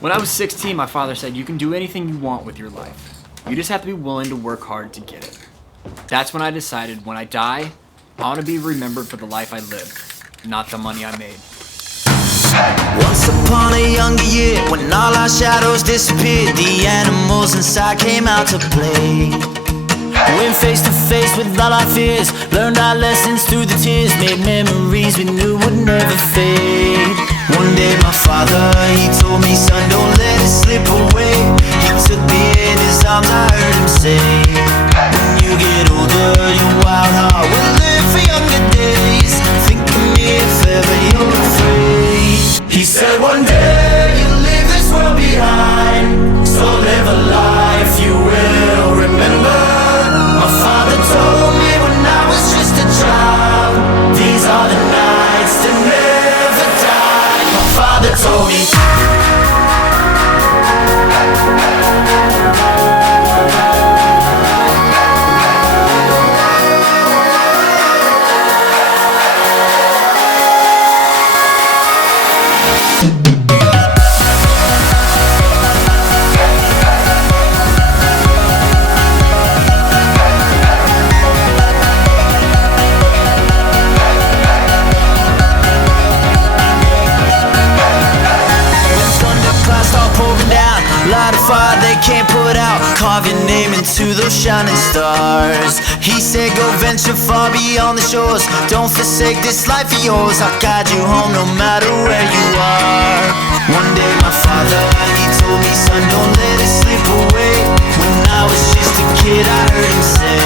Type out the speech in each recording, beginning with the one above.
When I was 16, my father said, "You can do anything you want with your life. You just have to be willing to work hard to get it." That's when I decided, when I die, I want to be remembered for the life I lived, not the money I made. Once upon a younger year, when all our shadows disappeared, the animals inside came out to play. Went face to face with all our fears, learned our lessons through the tears, made memories we knew would never fade. One day my father, he told me, "Son, don't let it slip away." He took me in his arms, I heard him say, "When you get older, your wild heart will live for younger days. Think of me if ever you're afraid." He said, "One day you'll leave this world behind, so live a life you will remember." My father told me when I was just a child, "These are the nights that never die." My father told me. Light a fire they can't put out, carve your name into those shining stars. He said, "Go venture far beyond the shores, don't forsake this life of yours. I'll guide you home no matter where you are." One day my father, he told me, "Son, don't let it slip away." When I was just a kid, I heard him say,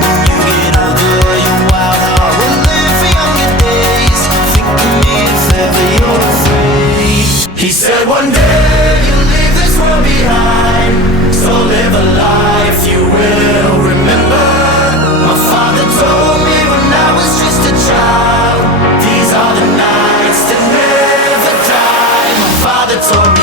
"When you get older, your wild heart will live for younger days. Think of me if ever you're afraid." He said, "One day you'll leave this world behind, so live a life you will remember." My father told me when I was just a child, "These are the nights that never die." My father told me.